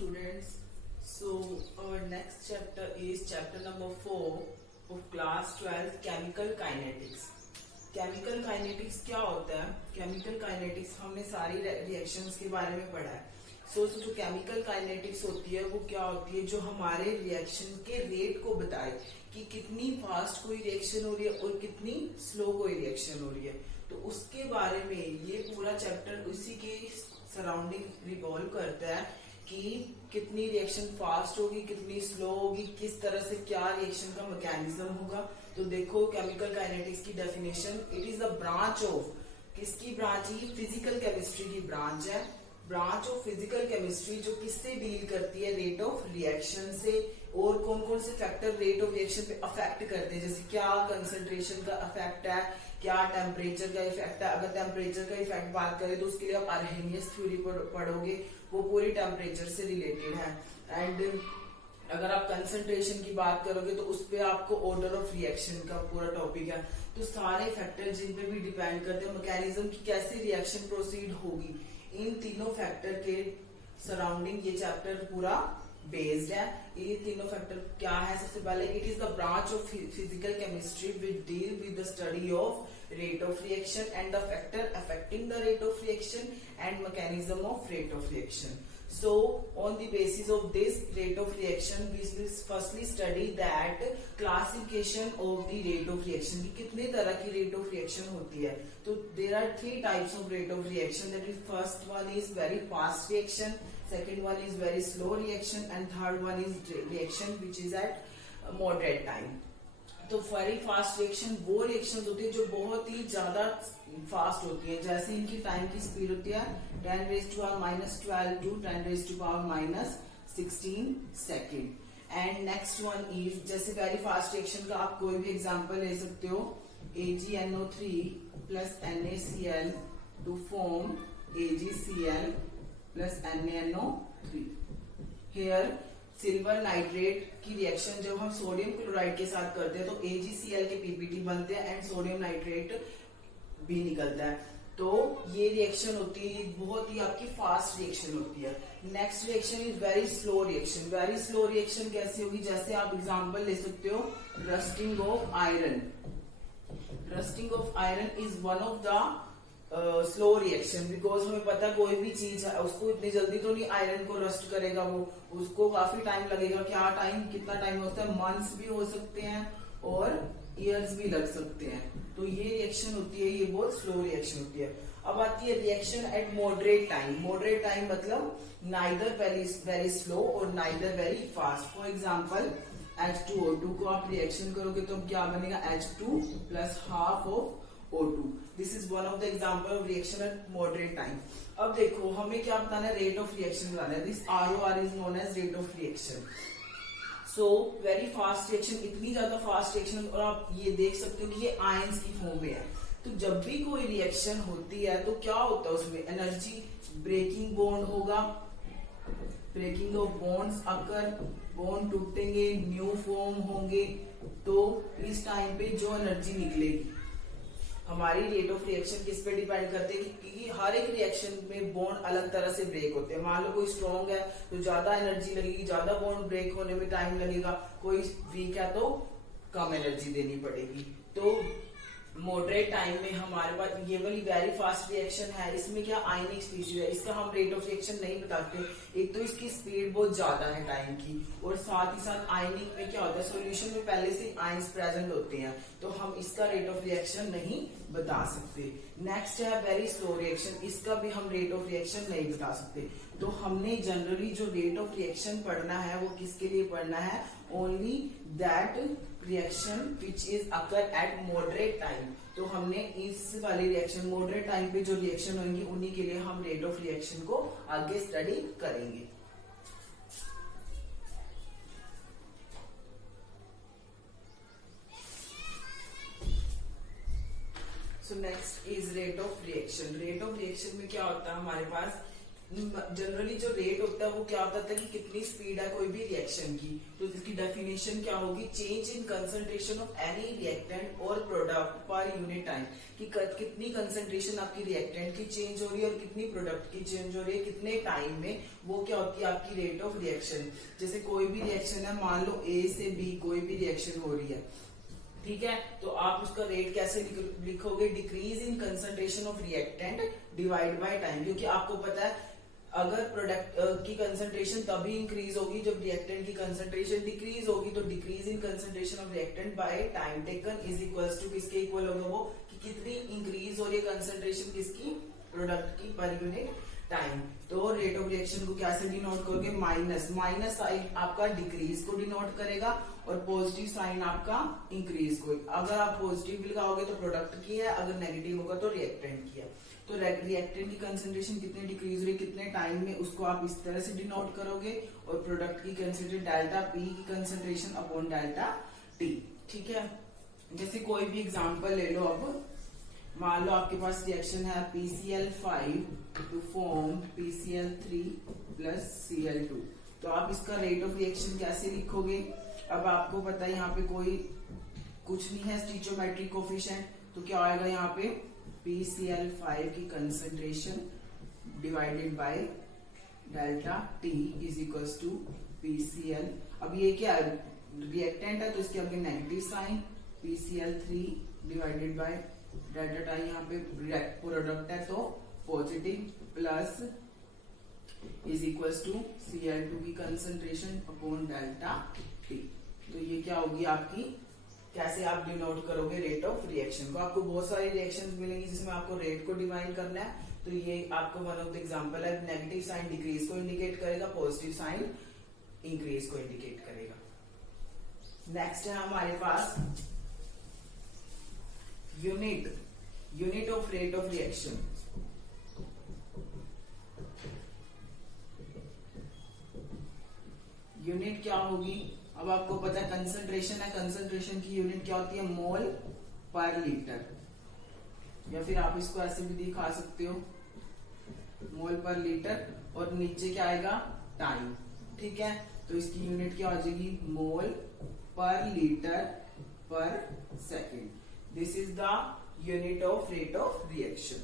students. So our next chapter is chapter number 4 of class 12 chemical kinetics. Chemical kinetics क्या होता है? Chemical kinetics हमने सारी reactions के बारे में पढ़ा है. सो जो केमिकल काइनेटिक्स होती है वो क्या होती है? जो हमारे रिएक्शन के रेट को बताए कि कितनी फास्ट कोई रिएक्शन हो रही है और कितनी स्लो कोई रिएक्शन हो रही है. तो उसके बारे में ये पूरा चैप्टर उसी के सराउंडिंग रिवॉल्व करता है कि कितनी रिएक्शन फास्ट होगी, कितनी स्लो होगी, किस तरह से क्या रिएक्शन का मैकेनिज्म होगा. तो देखो केमिकल काइनेटिक्स की definition, it is the branch of, किसकी ब्रांच है? फिजिकल केमिस्ट्री की ब्रांच है. ब्रांच ऑफ फिजिकल केमिस्ट्री जो किससे डील करती है? रेट ऑफ रिएक्शन से. और कौन कौन से फैक्टर रेट ऑफ रिएक्शन पे अफेक्ट करते हैं, जैसे क्या कंसंट्रेशन का अफेक्ट है, क्या टेम्परेचर का इफेक्ट है. अगर टेम्परेचर का इफेक्ट बात करें तो उसके लिए आप अर्हेनियस थ्योरी पढ़ोगे, वो पूरी टेम्परेचर से रिलेटेड है. एंड अगर आप कंसंट्रेशन की बात करोगे तो उस पर आपको ऑर्डर ऑफ रिएक्शन का पूरा टॉपिक है. तो सारे फैक्टर जिन पे भी डिपेंड करते हैं मैकेनिज्म की कैसे रिएक्शन प्रोसीड होगी, इन तीनों फैक्टर के सराउंडिंग ये चैप्टर पूरा बेस्ड है. ये तीनों फैक्टर क्या है? सबसे पहले it is the branch of physical chemistry which deal with the study of rate of reaction and the factor affecting the rate of reaction and mechanism of rate of reaction. So on the basis of this rate of reaction we will firstly study that classification of the rate of reaction कि कितने तरह की rate of reaction होती है. तो there are three types of rate of reaction. That is first one is very fast reaction, second one is very slow reaction and third one is reaction which is at moderate time. तो very fast reaction वो reaction होती है जो बहुत ही ज्यादा fast होती है. जैसे इनकी टाइम की स्पीड होती है 10⁻⁻12 to 10⁻16 second. And next one is, जैसे वेरी फास्ट रिएक्शन का आप कोई भी एग्जांपल ले सकते हो, AgNO3 plus NaCl to form AgCl plus NaNO3. Here silver nitrate की रिएक्शन जब हम सोडियम क्लोराइड के साथ करते हैं तो AgCl के पीपीटी बनते हैं एंड सोडियम नाइट्रेट भी निकलता है. तो ये रिएक्शन होती है, बहुत ही आपकी फास्ट रिएक्शन होती है. Next reaction is very slow reaction. Very slow reaction कैसी होगी? जैसे आप एग्जांपल ले सकते हो rusting of iron. Rusting of iron is one of the slow reaction, because हमें पता कोई भी चीज है उसको इतनी जल्दी तो नहीं आयरन को रस्ट करेगा, वो उसको काफी टाइम लगेगा. क्या टाइम, कितना टाइम होता है? मंथ्स भी हो सकते हैं और ईयर्स भी लग सकते हैं. तो ये रिएक्शन होती है, ये बहुत स्लो रिएक्शन होती है. अब आती है reaction at moderate time. Moderate time मतलब नाइदर वेरी स्लो और neither very fast. For example H2O2 को आप रिएक्शन करोगे तो क्या बनेगा? H2 plus half of O2. This is one of the example of reaction at moderate time. अब देखो हमें क्या बताना है? रेट ऑफ रिएक्शन बताना है. This ROR is known as rate of reaction. So very fast reaction, इतनी ज्यादा फास्ट रिएक्शन, और आप ये देख सकते हो कि ये आयंस की फॉर्म में है. तो जब भी कोई रिएक्शन होती है तो क्या होता है उसमें? एनर्जी ब्रेकिंग बॉन्ड होगा, breaking of bonds occur, bond टूटेंगे, न्यू फॉर्म होंगे. तो इस टाइम पे जो एनर्जी निकलेगी, हमारी रेट ऑफ रिएक्शन किस पे डिपेंड करते हैं कि हर एक रिएक्शन में बॉन्ड अलग तरह से ब्रेक होते हैं. मान लो कोई स्ट्रॉन्ग है तो ज्यादा एनर्जी लगेगी, ज्यादा बॉन्ड ब्रेक होने में टाइम लगेगा. कोई वीक है तो कम एनर्जी देनी पड़ेगी. तो मॉडरेट टाइम में हमारे पास ये वाली वेरी फास्ट रिएक्शन है. इसमें क्या आयनिक स्पीशीज है, इसका हम रेट ऑफ रिएक्शन नहीं बताते. एक तो इसकी स्पीड बहुत ज्यादा है टाइम की, और साथ ही साथ आयनिक में क्या होता है? सॉल्यूशन में पहले से आयंस प्रेजेंट होते हैं, तो हम इसका रेट ऑफ रिएक्शन नहीं बता सकते. नेक्स्ट है वेरी स्लो रिएक्शन. इसका भी हम रेट ऑफ रिएक्शन नहीं बता सकते. तो हमने जनरली जो रेट ऑफ रिएक्शन पढ़ना है वो किसके लिए पढ़ना है? Only that reaction which is occur at moderate time. तो हमने इस वाली रिएक्शन मॉडरेट टाइम पे जो रिएक्शन होंगी उन्हीं के लिए हम रेट ऑफ रिएक्शन को आगे स्टडी करेंगे. So next is rate of reaction. Rate of reaction में क्या होता है? हमारे पास जनरली जो रेट होता है वो क्या होता है कि कितनी स्पीड है कोई भी रिएक्शन की। तो इसकी डेफिनेशन क्या होगी, change in concentration of any reactant और प्रोडक्ट पर यूनिट टाइम, कि कितनी कंसंट्रेशन आपकी रिएक्टेंट की चेंज हो रही है और कितनी प्रोडक्ट की चेंज हो रही है कितने टाइम में, वो क्या होती है आपकी रेट ऑफ रिएक्शन। जैसे कोई भी रिएक्शन है, मान लो ए से बी कोई भी रिएक्शन हो रही है, ठीक है, तो आप उसका रेट कैसे लिखोगे, decrease in concentration of reactant divide by time, क्योंकि आपको पता है अगर प्रोडक्ट की कंसंट्रेशन तभी इंक्रीज होगी जब रिएक्टेंट की कंसंट्रेशन डिक्रीज होगी, तो decrease in concentration of reactant by time taken is equals to किसके इक्वल होगा वो, कि कितनी इंक्रीज हो रही है कंसंट्रेशन किसकी, प्रोडक्ट की पर यूनिट टाइम। तो रेट ऑफ रिएक्शन को कैसे डिनोट करोगे, माइनस साइन आपका डिक्रीज को डिनोट करेगा और पॉजिटिव साइन आपका इंक्रीज को। अगर आप पॉजिटिव लगाओगे तो प्रोडक्ट की है, अगर नेगेटिव होगा तो रिएक्टेंट की है। तो रिएक्टेंट की कंसंट्रेशन कितने डिक्रीज हो रही है कितने टाइम में, उसको आप इस तरह से डिनोट करोगे, और प्रोडक्ट की कंसंट्रेशन डेल्टा पी की कंसंट्रेशन अपॉन डेल्टा टी, ठीक है। जैसे कोई भी एग्जांपल ले लो, अब मान लो आपके पास रिएक्शन है PCl5 to form PCl3 plus Cl2, तो आप इसका रेट ऑफ रिएक्शन कैसे लिखोगे। अब आपको पता है यहाँ पे कोई कुछ नहीं है स्टीचोमेट्रिक कोफिशिएंट, तो क्या आएगा यहाँ पे PCl5 की concentration divided by delta T is equals to PCl। अब ये क्या है, रिएक्टेंट है तो इसके आगे negative sign, PCl3 divided by delta time, यहाँ पे प्रोडक्ट है तो positive, plus is equals to Cl2 की कंसंट्रेशन अपॉन डेल्टा T। तो ये क्या होगी आपकी, कैसे आप डिनोट करोगे रेट ऑफ रिएक्शन को। आपको बहुत सारी रिएक्शंस मिलेंगी जिसमें आपको रेट को डिवाइन करना है, तो ये आपको वन ऑफ द एग्जांपल है। नेगेटिव साइन डिक्रीज को इंडिकेट करेगा, पॉजिटिव साइन इंक्रीज को इंडिकेट करेगा। नेक्स्ट है हमारे पास unit of rate of reaction. Unit क्या होगी, अब आपको पता है कंसंट्रेशन है, कंसंट्रेशन की यूनिट क्या होती है, मोल पर लीटर, या फिर आप इसको ऐसे भी दिखा सकते हो मोल पर लीटर, और नीचे क्या आएगा टाइम, ठीक है। तो इसकी यूनिट क्या हो जाएगी, मोल पर लीटर पर second. This is the unit of rate of reaction.